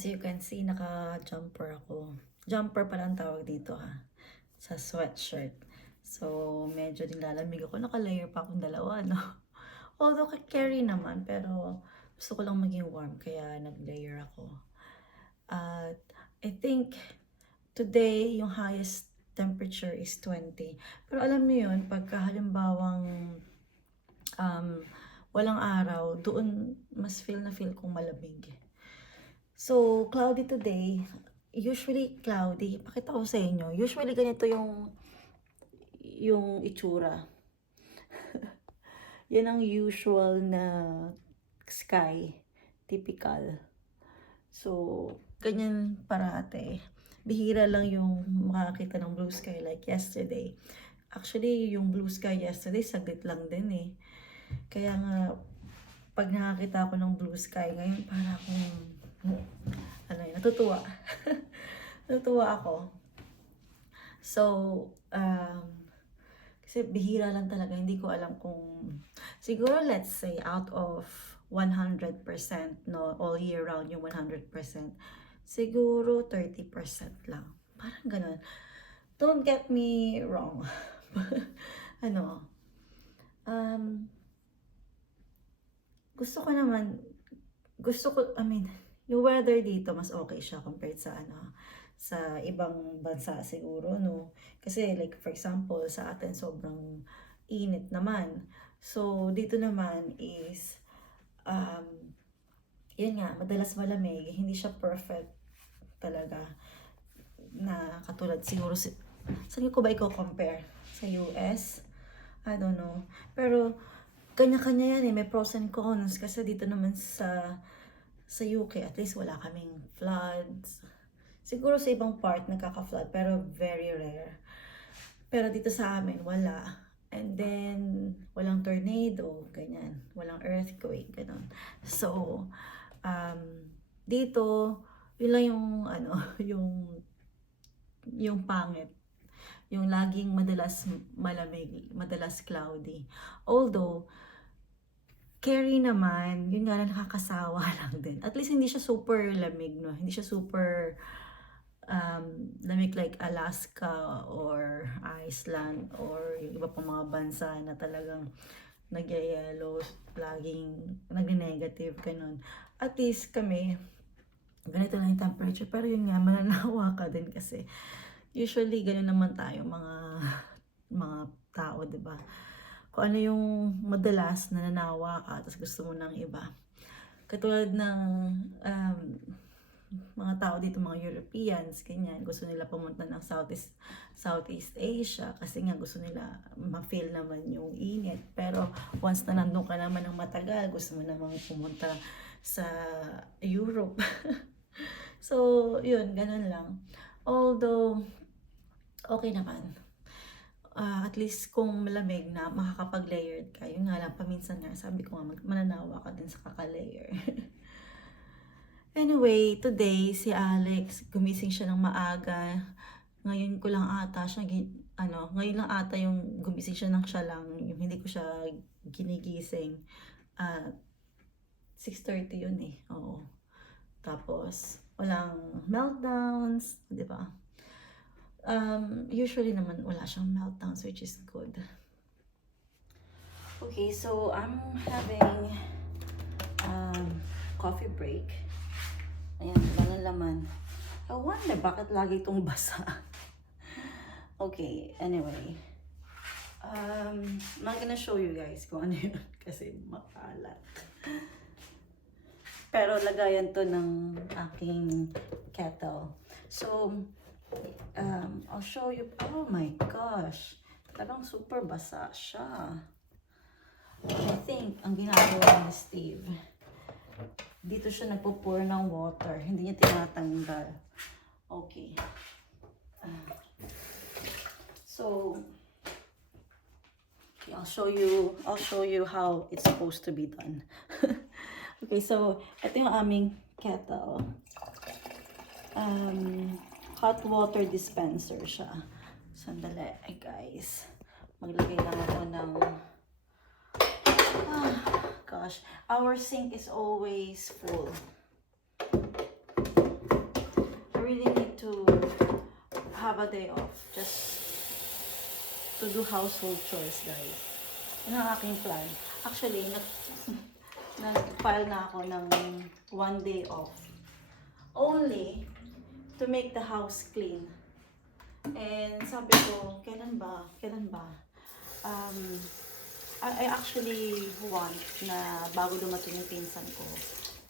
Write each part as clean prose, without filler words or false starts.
As you can see, naka-jumper ako. Jumper pala ang tawag dito ha. Sa sweatshirt. So, medyo nilalamig ako. Naka-layer pa akong dalawa, no? Although, carry naman. Pero, gusto ko lang maging warm. Kaya, nag-layer ako. At, I think, today, yung highest temperature is 20. Pero alam niyo yun, pagka halimbawang walang araw, doon mas feel kong malamig. So, cloudy today. Usually cloudy. Pakita ko sa inyo. Usually ganito yung itsura. Yan ang usual na sky. Typical. So, ganyan parate. Bihira lang yung makakita ng blue sky like yesterday. Actually, yung blue sky yesterday, saglit lang din eh. Kaya nga, pag nakakita ako ng blue sky ngayon, para akong, natutuwa. Natutuwa ako. So, kasi bihira lang talaga, hindi ko alam kung, siguro let's say out of 100%, no, all year round yung 100%, siguro 30% lang. Parang ganun. Don't get me wrong. Yung weather dito mas okay siya compared sa sa ibang bansa siguro, no? Kasi like for example, sa atin sobrang init naman. So dito naman is yun nga, madalas malamig, hindi siya perfect talaga na katulad siguro saan ko ba i-compare? Sa US? I don't know. Pero kanya-kanya yan eh, may pros and cons kasi dito naman sa UK at least wala kaming floods. Siguro sa ibang part nagkaka-flood pero very rare. Pero dito sa amin wala. And then walang tornado, ganyan. Walang earthquake, ganun. So dito yun lang yung yung pangit. Yung laging madalas malamig, madalas cloudy. Although carry naman, yun nga lang nakakasawa lang din. At least hindi siya super lamig, no? Hindi siya super lamig like Alaska or Iceland or yung iba pang mga bansa na talagang nagyayelo, laging nagne-negative, ganun. At least kami, ganito lang yung temperature. Pero yun nga, mananawa ka din kasi usually ganun naman tayo mga tao, 'di ba? Kung ano yung madalas nananawa ka tapos gusto mo ng iba. Katulad ng mga tao dito, mga Europeans, ganyan, gusto nila pumunta ng Southeast Asia kasi nga gusto nila ma-feel naman yung init. Pero once na nandun ka naman ng matagal, gusto mo namang pumunta sa Europe. So, yun, ganun lang. Although, okay naman. At least kung malamig na, makakapag-layered ka. Yun nga lang, paminsan nga, sabi ko nga, mananawa ka din sa kaka-layer. Anyway, today, si Alex, gumising siya ng maaga. Ngayon ko lang ata siya, ngayon lang ata yung gumising siya ng siya lang, yung hindi ko siya ginigising. 6:30 yun eh, oo. Tapos, walang meltdowns, di ba? Usually naman wala siyang meltdowns, which is good. Okay, so I'm having coffee break. Ayan, walang laman. I wonder bakit lagi itong basa. Okay, anyway. I'm not gonna show you guys kung ano yun kasi makalat. Pero lagayan to ng aking kettle. So, I'll show you. Oh my gosh. Talagang super basa siya. I think, ang ginagawa ni Steve, dito siya nagpo-pour ng water. Hindi niya tinatanggal. Okay. So, okay, I'll show you how it's supposed to be done. Okay, so, ito yung aming kettle. Hot water dispenser siya. Sandali, guys. Maglagay lang ako ng gosh, our sink is always full. really need to have a day off just to do household chores, guys. Yun ang aking plan. Actually, nag-file na ako ng 1 day off. Only to make the house clean. And sabi ko, kailan ba? I actually want na bago dumating yung pinsan ko.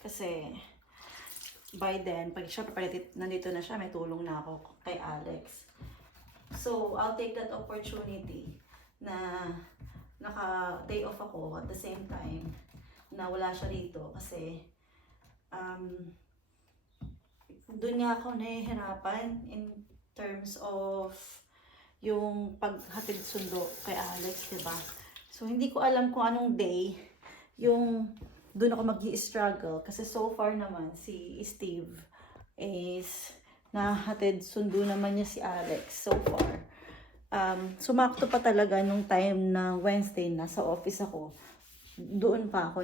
Kasi, by then, pag siya nandito na siya, may tulong na ako kay Alex. So, I'll take that opportunity na naka-day off ako at the same time na wala siya rito kasi doon nga ako nahihirapan in terms of yung paghatid sundo kay Alex, diba? So, hindi ko alam kung anong day yung doon ako mag-i-struggle kasi so far naman si Steve is nahatid sundo naman niya si Alex so far. Sumakto pa talaga nung time na Wednesday nasa office ako. Doon pa ako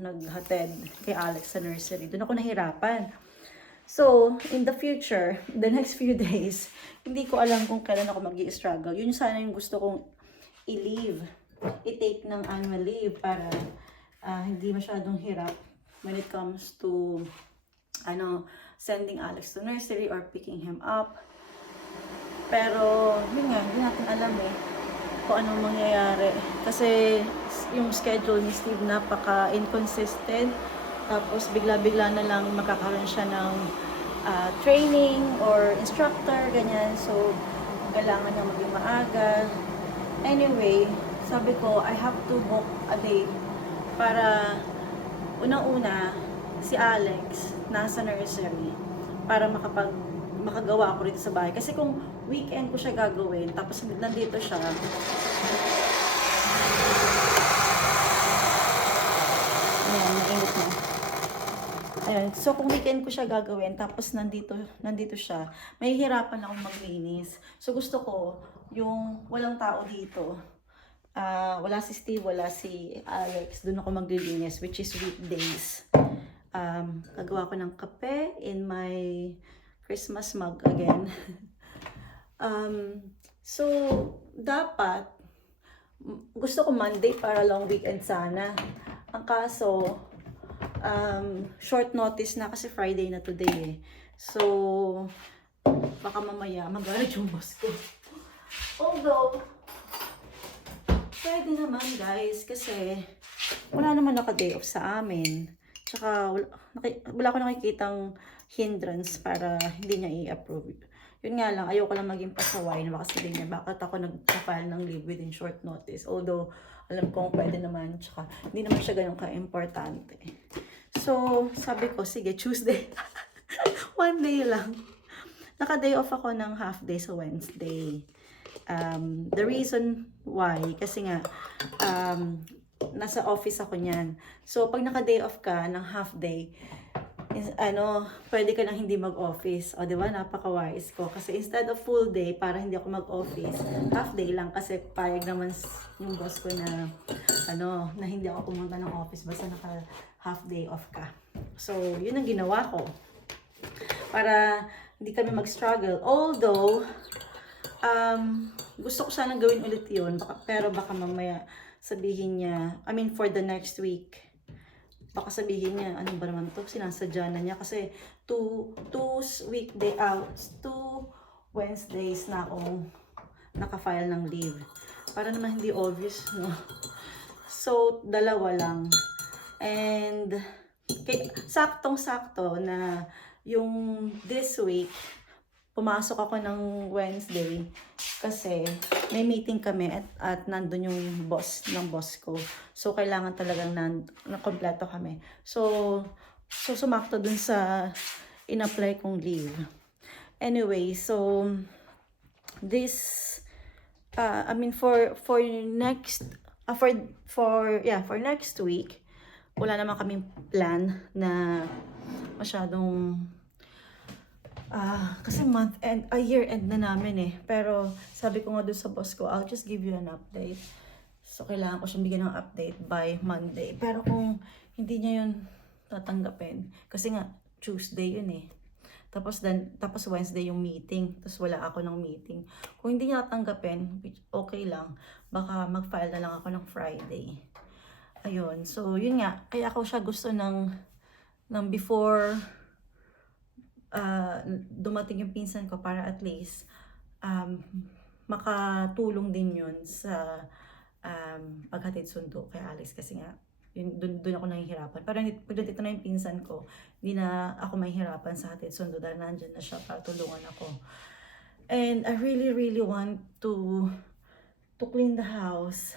naghatid kay Alex sa nursery. Doon ako nahirapan. So, in the future, the next few days, hindi ko alam kung kailan ako mag-i-struggle. Yun sana yung gusto kong i-leave, i-take ng annual leave para hindi masyadong hirap when it comes to sending Alex to nursery or picking him up. Pero, yun nga, hindi natin alam kung anong mangyayari. Kasi, yung schedule ni Steve napaka-inconsistent. Tapos, bigla-bigla na lang magkakaroon siya ng training or instructor, ganyan. So, kailangan niya maging maaga. Anyway, sabi ko, I have to book a date para unang-una, si Alex nasa nursery para makagawa ako rito sa bahay. Kasi kung weekend ko siya gagawin, tapos nandito siya, ayan, mainit na. Ayan, so kung weekend ko siya gagawin, tapos nandito siya, mahihirapan akong maglinis. So gusto ko, yung walang tao dito, wala si Steve, wala si Alex, doon ako maglilinis, which is weekdays. Gagawa ko ng kape in my Christmas mug again. So, dapat, gusto ko Monday para long weekend sana. Ang kaso, short notice na kasi Friday na today So, baka mamaya magalit yung boss ko. Although, pwede naman guys kasi wala naman naka-day off sa amin. Tsaka wala ko nakikitang hindrance para hindi niya i-approve. Yun nga lang, ayoko lang maging pasaway na baka sabihin niya, bakit ako nag-file ng leave within short notice. Although, alam kong pwede naman, tsaka hindi naman siya ganun ka-importante. So, sabi ko, sige, Tuesday. 1 day lang. Naka-day off ako ng half day sa Wednesday. The reason why, kasi nga, nasa office ako niyan. So, pag naka-day off ka ng half day, pwede ka nang hindi mag-office. O, di ba? Napaka-wise ko. Kasi instead of full day, para hindi ako mag-office, half day lang. Kasi payag naman yung boss ko na, na hindi ako pumunta ng office basta naka-half day off ka. So, yun ang ginawa ko. Para hindi kami mag-struggle. Although, gusto ko sanang gawin ulit yun. Pero baka mamaya sabihin niya, for the next week, baka sabihin niya, ano ba naman to? Sinasadya na niya kasi 2 Wednesdays na akong naka-file ng leave. Para naman hindi obvious, no? So, 2 lang. And, saktong-sakto na yung this week, pumasok ako ng Wednesday kasi may meeting kami at nandun yung boss ng boss ko. So, kailangan talagang na-kompleto kami. So sumakto dun sa in-apply kong leave. Anyway, so, this, for next week, wala naman kaming plan na masyadong kasi month end, year end na namin Pero sabi ko nga doon sa boss ko, I'll just give you an update. So kailangan ko siyang bigyan ng update by Monday. Pero kung hindi niya yun tatanggapin, kasi nga Tuesday yun Tapos Wednesday yung meeting. Tapos wala ako ng meeting. Kung hindi niya tanggapin, okay lang. Baka mag-file na lang ako ng Friday. Ayun. So, yun nga. Kaya ako siya gusto ng before dumating yung pinsan ko para at least makatulong din yun sa paghatid sundo kay Alex kasi nga doon ako nahihirapan. Pero pagdating na yung pinsan ko, hindi na ako mahihirapan sa hatid sundo dahil nandyan na siya para tulungan ako. And I really, really want to clean the house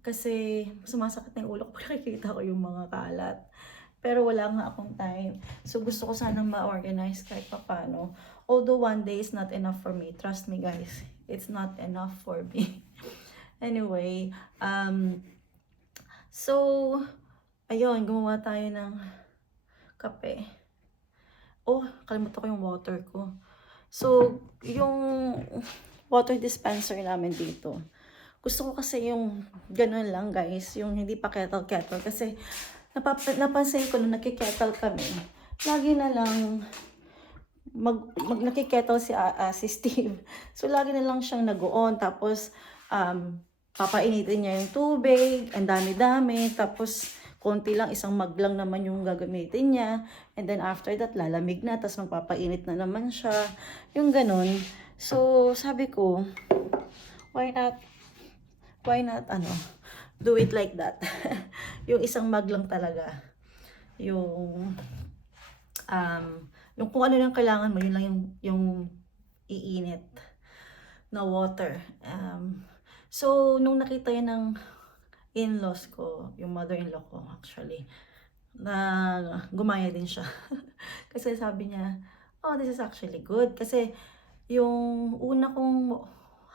kasi sumasakit na yung ulo ko pag nakikita ko yung mga kalat. Pero wala nga akong time. So gusto ko sanang ma-organize kahit papano. Although one day is not enough for me. Trust me guys, it's not enough for me. Anyway, so, ayun, gumawa tayo ng kape. Oh, kalimutan ko yung water ko. So, yung water dispenser namin dito. Gusto ko kasi yung ganun lang guys, yung hindi pa kettle. Kasi napansin ko nung nakikettle kami, lagi na lang nakikettle si Steve. So, lagi na lang siyang nag-on. Tapos, papainitin niya yung tubig, ang dami-dami, tapos konti lang, isang mug lang naman yung gagamitin niya, and then after that, lalamig na, tapos magpapainit na naman siya, yung ganun. So, sabi ko, why not, do it like that. Yung isang mug lang talaga, yung kung ano yung kailangan mo, yun lang yung iinit na water. So, nung nakita yun ng in-laws ko, yung mother-in-law ko actually, na gumaya din siya. Kasi sabi niya, oh, this is actually good. Kasi yung una kong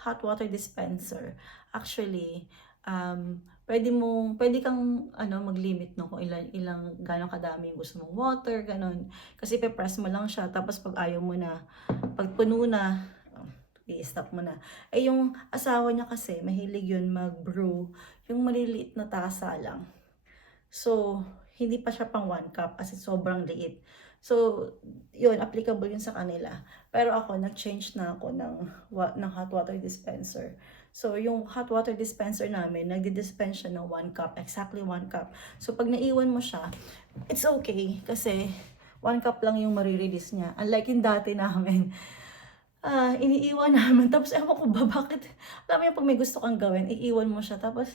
hot water dispenser, actually, pwede kang mag-limit no kung ilang gano'ng kadami yung gusto mong water, ganon. Kasi pe-press mo lang siya, tapos pag ayaw mo na, pag puno na, i-stop mo na. Eh, yung asawa niya kasi, mahilig yun mag-brew, yung maliliit na tasa lang. So, hindi pa siya pang 1 cup kasi sobrang liit. So, yun, applicable yun sa kanila. Pero ako, nag-change na ako ng hot water dispenser. So, yung hot water dispenser namin, nagdi-dispense siya ng 1 cup, exactly 1 cup. So, pag naiwan mo siya, it's okay kasi 1 cup lang yung marirelease niya. Unlike yung dati namin, iniiwan namin. Tapos, ewan ko ba, bakit? Alam mo yung pag may gusto kang gawin, iiwan mo siya. Tapos,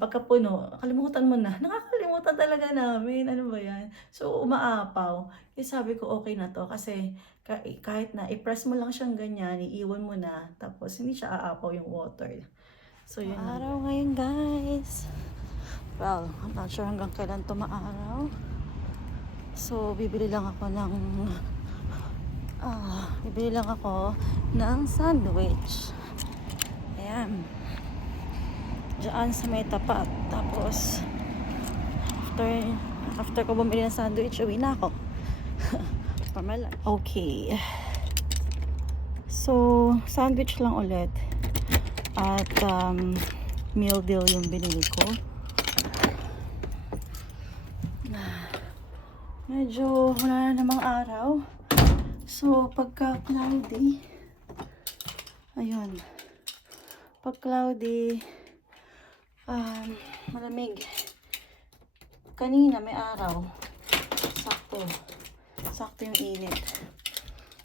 pagka puno, kalimutan mo na. Nakakalimutan talaga namin. Ano ba yan? So, umaapaw. Kaya sabi ko, okay na to. Kasi, kahit na, i-press mo lang siyang ganyan, iiwan mo na. Tapos, hindi siya aapaw yung water. So, yun. Araw ngayon, guys. Well, I'm not sure hanggang kailan to maaraw. So, bibili lang ako ng sandwich. Ayan. Diyan sa may tapat. Tapos, after ko bumili ng sandwich, uwi na ako. Okay. So, sandwich lang ulit. At, meal deal yung binili ko. Medyo wala na namang araw. So, pagka cloudy, ayun, pag cloudy, malamig. Kanina may araw, sakto yung init.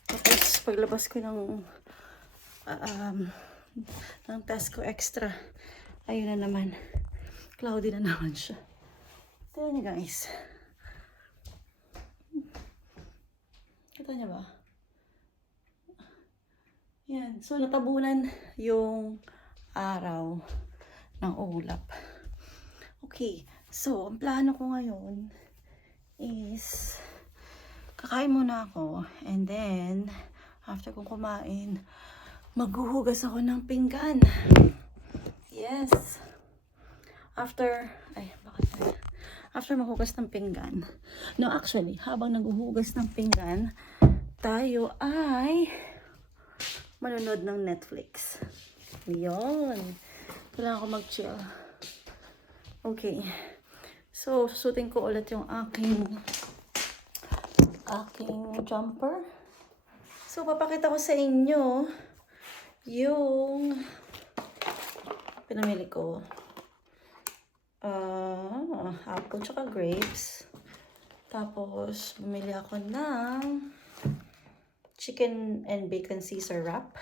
Tapos, paglabas ko ng Tesco Extra, ayun na naman, cloudy na naman siya. Tignan niyo guys. Kita niya ba? Yan. So, natabunan yung araw ng ulap. Okay. So, ang plano ko ngayon is kakain muna ako. And then, after kong kumain, maghuhugas ako ng pinggan. Yes. After maghugas ng pinggan. No, actually, habang naghuhugas ng pinggan, tayo ay manonood ng Netflix. Yun. Kailangan ko mag-chill. Okay. So, susutin ko ulit yung aking aking jumper. So, papakita ko sa inyo yung pinamili ko. Apple tsaka grapes. Tapos, bumili ako ng chicken and bacon Caesar wrap.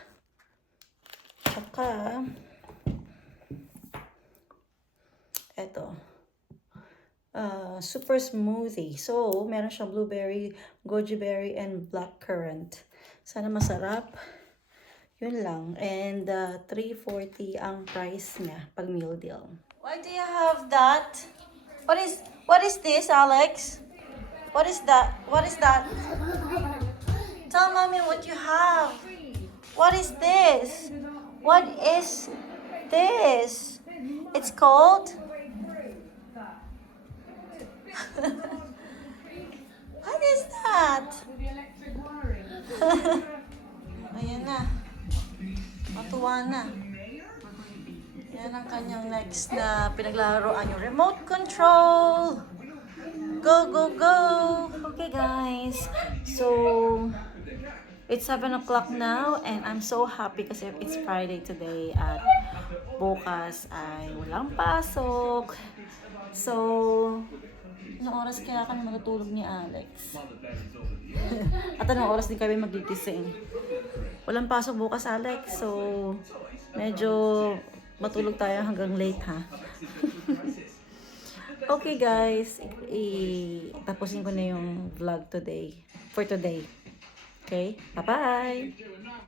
Tsaka, eto, super smoothie. So, meron siyang blueberry, goji berry, and blackcurrant. Sana masarap. Yun lang. And, $3.40 ang price niya pag meal deal. Why do you have that? What is this, Alex? What is that? What is that? Tell mommy what you have. What is this? What is this? It's called? What is that? Ayan na. Matuwa na. Yan ang kanyang next na pinaglaruan, yung remote control. Go, go, go! Okay guys, so it's 7 o'clock now and I'm so happy kasi it's Friday today at bukas ay walang pasok. So, anong oras kaya kami matutulog ni Alex? At anong oras din kami magigising? Walang pasok bukas, Alex, so medyo matulog tayo hanggang late, ha? Okay guys, tapusin ko na yung vlog for today. Okay? Bye-bye!